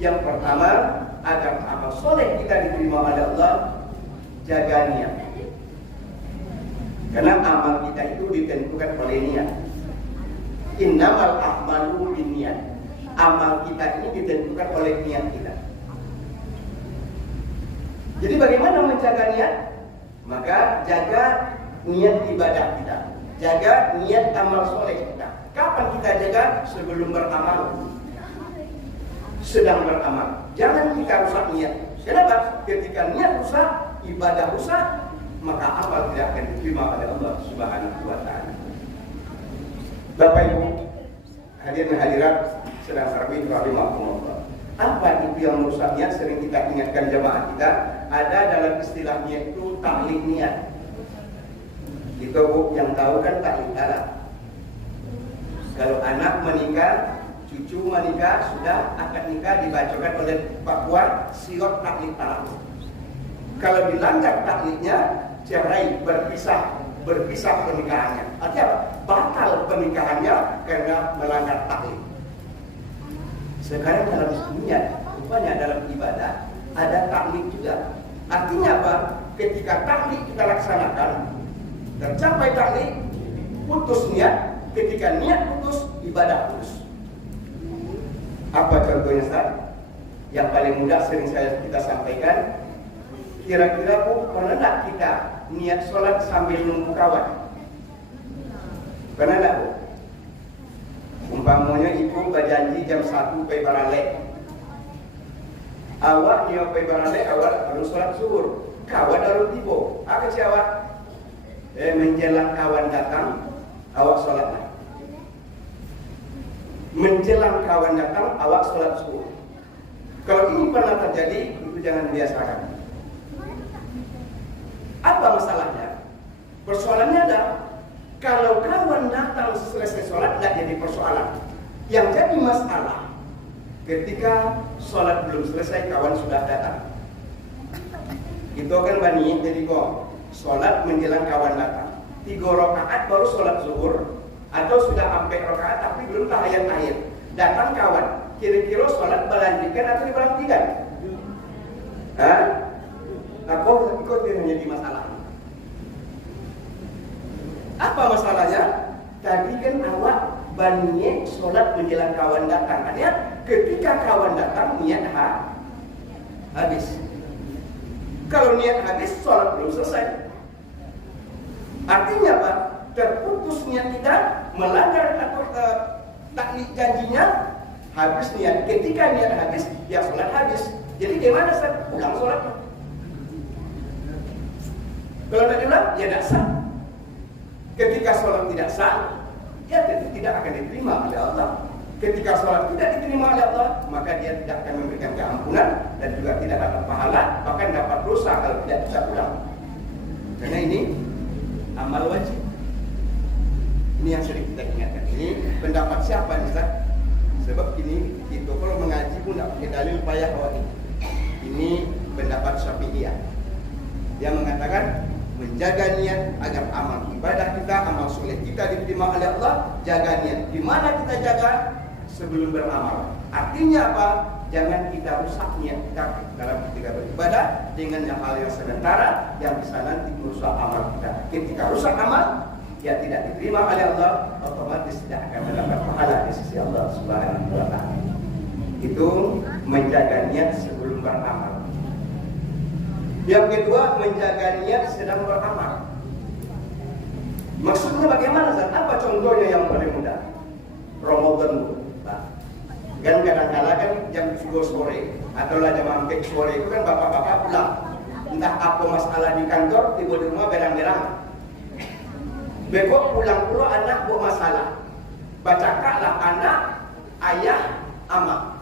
Yang pertama, agar amal soleh kita diterima oleh Allah, jaga niat. Karena amal kita itu ditentukan oleh niat. Innamal a'malu binniyat. Amal kita ini ditentukan oleh niat kita. Jadi bagaimana menjaga niat? Maka jaga niat ibadah kita, jaga niat amal soleh kita. Kapan kita jaga? Sebelum beramal, sedang beramal. Jangan kita rusak niat. Kenapa? Ketika niat rusak, ibadah rusak, maka amal tidak akan diterima oleh Allah Subhanahu wa Ta'ala. Bapak Ibu, hadirin hadirat sedang tarawih rahimahumullah. Apa itu yang merusak niat? Sering kita ingatkan jemaah kita. Ada dalam istilahnya itu taklik niat. Itu Bu yang tahu kan taklik alat. Kalau anak menikah, cucu menikah, sudah akad nikah dibacakan oleh Pak Puan, siot taklik alat. Kalau dilanggar takliknya, cerai, berpisah pernikahannya. Artinya apa? Batal pernikahannya karena melanggar taklik. Sekarang dalam niat, rupanya dalam ibadah ada taklik juga. Artinya apa? Ketika taklik kita laksanakan, tercapai taklik, putus niat. Ketika niat putus, ibadah putus. Apa contohnya Ustaz? Yang paling mudah sering kita sampaikan. Kira-kira Bu, pernah tak kita niat sholat sambil nunggu kawan? Pernah tak Bu? Umpamanya ibu berjanji jam 1 pergi baralek. Awak niat pergi baralek, awak harus sholat zuhur. Kawan harus tiba. Apa sih awak? Menjelang kawan datang, awak sholatlah. Menjelang kawan datang, awak sholat zuhur. Kalau ini pernah terjadi, itu jangan dibiasakan. Apa masalahnya? Persoalannya adalah kalau kawan datang selesai sholat, tidak jadi persoalan. Yang jadi masalah ketika sholat belum selesai, kawan sudah datang. Itu kan bani, jadi kok sholat menjelang kawan datang 3 rakaat baru sholat zuhur, atau sudah 4 rakaat tapi belum tahiyat-tahiyat. Datang kawan, kira-kira sholat melanjutkan atau diberhentikan? Hah? Aku ikut dia menjadi masalah. Apa masalahnya? Tadi kan awak baniye sholat menjelang kawan datang. Artinya ketika kawan datang niat habis. Kalau niat habis, sholat belum selesai. Artinya apa? Terputus niat kita, melanggar atau taklik janjinya, habis niat. Ketika niat habis, ya sholat habis. Jadi gimana Ustaz? Ulang sholatnya. Kalau tidak diulang, ya tidak sah. Ketika sholat tidak sah, ya tentu tidak akan diterima oleh Allah. Ketika sholat tidak diterima oleh Allah, maka dia tidak akan memberikan keampunan dan juga tidak dapat pahala, bahkan dapat dosa kalau tidak bisa ulang. Karena ini amal wajib. Ini yang sering kita ingatkan. Ini pendapat siapa nih Ustaz? Sebab ini itu kalau mengaji pun tidak pakai dalil payah bahwa ini pendapat Syafi'iyah. Dia mengatakan menjaga niat agar amal ibadah kita, amal soleh kita diterima oleh Allah. Jaga niat. Di mana kita jaga? Sebelum beramal. Artinya apa? Jangan kita rusak niat kita dalam ketika beribadah dengan hal yang sementara yang bisa nanti merusak amal kita. Ketika rusak amal, ya tidak diterima oleh Allah, otomatis tidak akan mendapat pahala di sisi Allah Subhanahu wa Ta'ala. Itu menjaga niat sebelum beramal. Yang kedua, menjaga niat sedang beramal. Maksudnya bagaimana? Apa contohnya yang paling mudah? Ramadan dulu. Kan kadang-kadang kan jam 2 sore atau jam 4 sore itu kan bapak-bapak pulang. Entah apa masalah di kantor, tiba di rumah berang-berang. Besok pulang pula anak buat masalah. Bacakaklah anak, ayah, ama.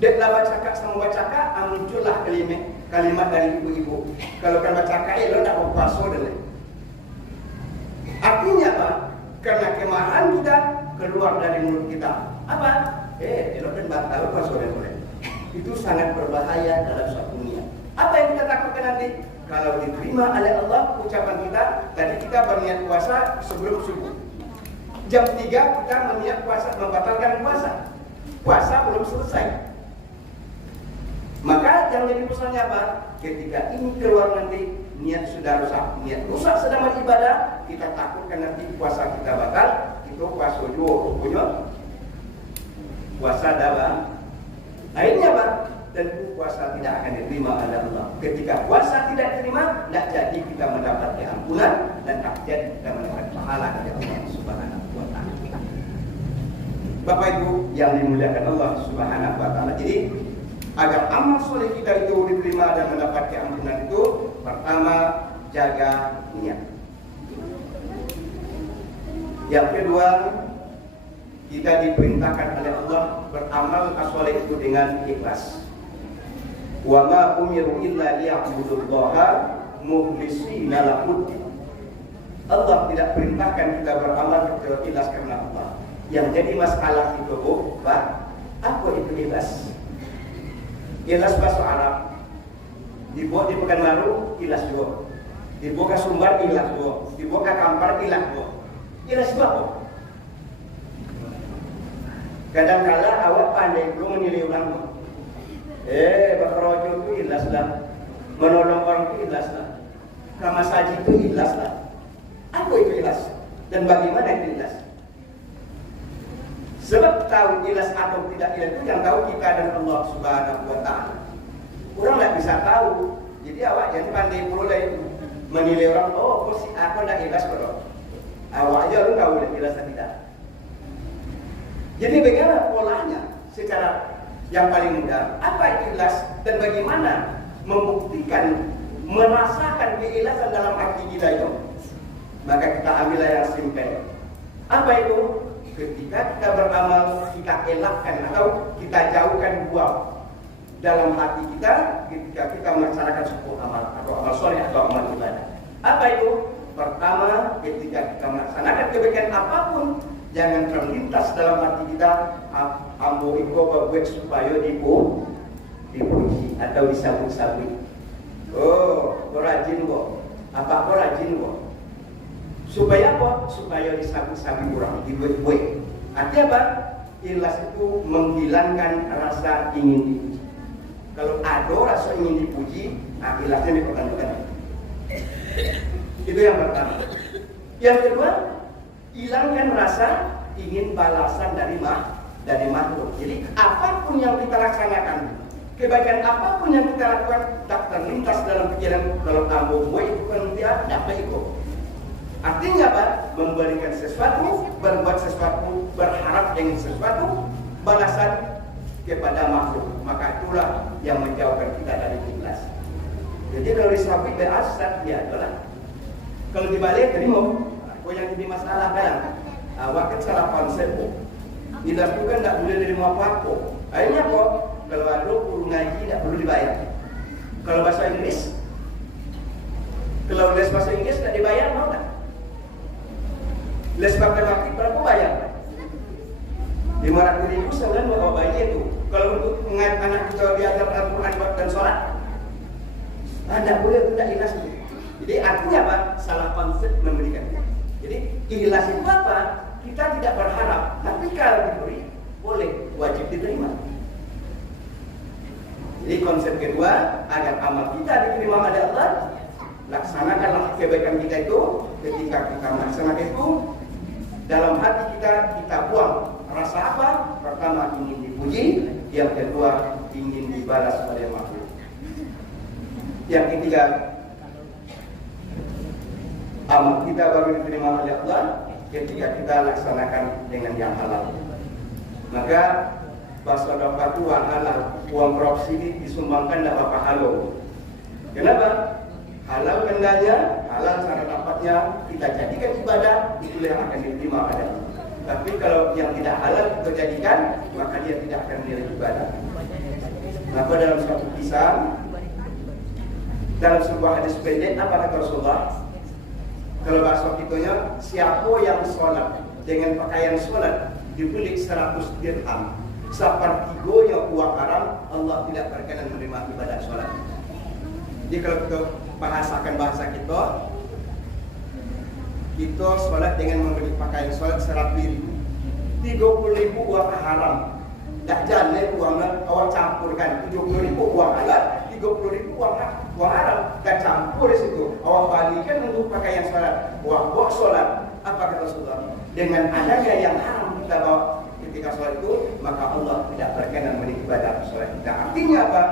Deklah bacakak sama bacakak, muncullah kalimat dari ibu-ibu. Kalau kan bacakak, lo tak mau puasa dulu. Artinya apa? Karena kemarahan kita keluar dari mulut kita. Apa? Lo kan batal puasa dulu. Itu sangat berbahaya dalam suatu niat. Apa yang kita takutkan nanti? Kalau diterima oleh Allah ucapan kita, tadi kita berniat puasa sebelum subuh. Jam 3 kita berniat puasa, membatalkan puasa. Puasa belum selesai. yang jadi pesannya apa? Ketika ini keluar nanti niat sudah rusak, niat rusak sedang beribadah, kita takutkan nanti puasa kita batal. Itu puasa juga punya puasa dalam. Akhirnya apa? Tentu puasa tidak akan diterima oleh Allah. Ketika puasa tidak diterima, tidak jadi kita mendapat ampunan dan tak jadi kita mendapat pahala dari Allah Subhanahu wa taala. Bapak Ibu yang dimuliakan Allah Subhanahu wa taala. Jadi agar amal soleh kita itu diterima dan mendapat keampunan itu, pertama jaga niat. Yang kedua, kita diperintahkan oleh Allah beramal soleh itu dengan ikhlas. Wa ma umiru illa liya'budullaha mukhlishina lahuddin. Allah tidak perintahkan kita beramal kecuali ikhlas karena Allah. Yang jadi masalah itu, Pak, apa itu ikhlas? Ikhlas bahasa Arab. Dibuat di Pekanbaru, ikhlas juga. Dibuat ke Sumbar, ikhlas juga. Dibuat ke Kampar, ikhlas juga. Ikhlas itu apa? Kadang-kala awak pandai belum menilai orang. Berkerojo itu ikhlas lah. Menolong orang itu ikhlas lah. Kamar saji itu ikhlas lah. Apa itu ikhlas? Dan bagaimana itu ikhlas? Sebab tahu ikhlas atau tidak ikhlas itu yang tahu kita dan Allah Subhanahu wa taala. Orang tidak bisa tahu. Jadi awak jangan pandai mulai menilai orang, oh si aku tidak ikhlas kalau. Awak aja lu tahu ikhlas atau tidak. Jadi bagaimana polanya secara yang paling mudah? Apa itu ikhlas dan bagaimana membuktikan, merasakan keikhlasan dalam hati kita itu? Maka kita ambil yang simpel. Apa itu? Ketika kita beramal, kita elakkan atau kita jauhkan buang dalam hati kita ketika kita melaksanakan sebuah amal atau amal soleh atau amal ibadah. Apa itu? Pertama, ketika kita melaksanakan kebaikan apapun, jangan terlintas dalam hati kita ambo iko buat supaya dipuji atau disambut-sambut. Oh, kau rajin kok. Apa kau rajin kok? Supaya apa? Supaya disambut-sambut orang, dibuat-buat. Artinya apa? Ikhlas itu menghilangkan rasa ingin dipuji. Kalau ada rasa ingin dipuji, ikhlasnya dipertahankan. Itu yang pertama. Yang kedua, hilangkan rasa ingin balasan dari makhluk. Jadi apapun yang kita laksanakan, kebaikan apapun yang kita lakukan, tak terlintas dalam pikiran kalau ambo buat itu kan dia dapat ikut. Artinya apa? Memberikan sesuatu, berbuat sesuatu, berharap dengan sesuatu, balasan kepada makhluk. Maka itulah yang menjauhkan kita dari ikhlas. Jadi kalau disabit berasat, ya adalah. Kalau dibalik, terima. Kau yang jadi masalah kan? Awak kan salah konsep. Ikhlas itu kan tak boleh terima apa-apa. Akhirnya kok, kalau ada guru ngaji tak perlu dibayar. Kalau bahasa Inggris, kalau les bahasa Inggris tak dibayar, mau tak? Les matematik berapa bayar? 500.000 sebulan buat bayi itu. Kalau untuk mengajar anak kita diajar Al-Quran dan sholat, tidak boleh, tidak ikhlas itu. Jadi artinya apa? Salah konsep memberikan. Jadi ikhlas itu apa? Kita tidak berharap, tapi kalau diberi, boleh, wajib diterima. Jadi konsep kedua, agar amal kita diterima oleh Allah, laksanakanlah kebaikan kita itu. Ketika kita melaksanakan itu, dalam hati kita buang rasa apa? Pertama ingin dipuji, yang kedua ingin dibalas oleh makhluk. Yang ketiga, amal kita baru diterima oleh Allah ketika kita laksanakan dengan yang halal. Maka bahasa dapat uang halal, uang korupsi ini disumbangkan tidak apa-apa halal. Kenapa? Halal kendanya, halal cara dapatnya, kita jadikan ibadah, itulah yang akan diterima oleh Allah. Tapi kalau yang tidak halal kita jadikan, maka dia tidak akan menilai ibadah. Maka dalam suatu kisah, dalam sebuah hadis pendek, apa kata Rasulullah? Kalau bahasa kitanya, siapa yang sholat dengan pakaian sholat dibeli 100 dirham, sepertiganya uang haram, Allah tidak berkenan menerima ibadah sholat. Jadi kalau kita bahasakan bahasa kita sholat dengan membeli pakaian sholat 100.000, 30.000 uang haram. Tak jalan uangnya awak campurkan 70.000 uang halal, 30.000 uang haram, dan campur di situ. Awak balikan untuk pakaian sholat, buat sholat. Apa kata Rasulullah? Dengan adanya yang haram kita bawa ketika sholat itu, maka Allah tidak berkenan beribadah sholat kita. Artinya apa?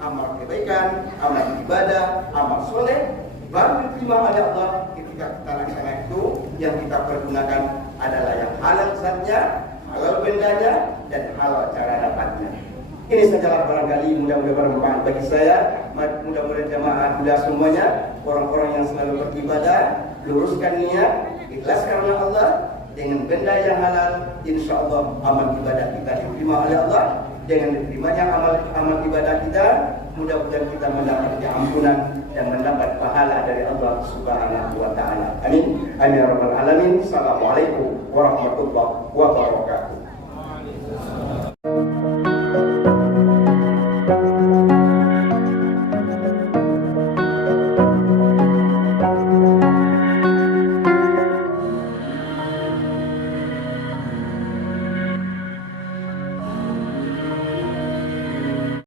Amal kebaikan, amal ibadah, amal soleh baru diterima oleh Allah ketika kita laksanakan itu. Yang kita pergunakan adalah yang halal zatnya, halal bendanya, dan halal cara dapatnya. Ini sajalah barangkali mudah-mudahan bermanfaat bagi saya. Mudah-mudahan jamaah muda semuanya, orang-orang yang selalu beribadah, luruskan niat, ikhlas karena Allah dengan benda yang halal. Insya Allah amal ibadah kita diterima oleh Allah. Dengan diterimanya amal ibadah kita, mudah-mudahan kita mendapat ampunan dan mendapat pahala dari Allah Subhanahu wa taala. Amin. Amin ya rabbal alamin. Assalamualaikum warahmatullahi wabarakatuh.